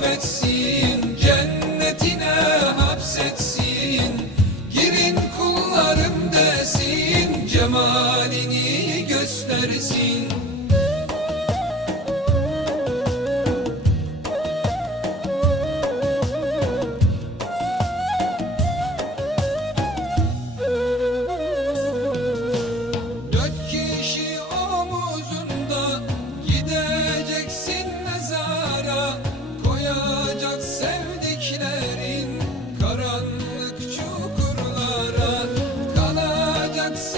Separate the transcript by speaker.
Speaker 1: affetsin Cennetine hapsetsin. Girin kullarım desin Cemalini göstersin.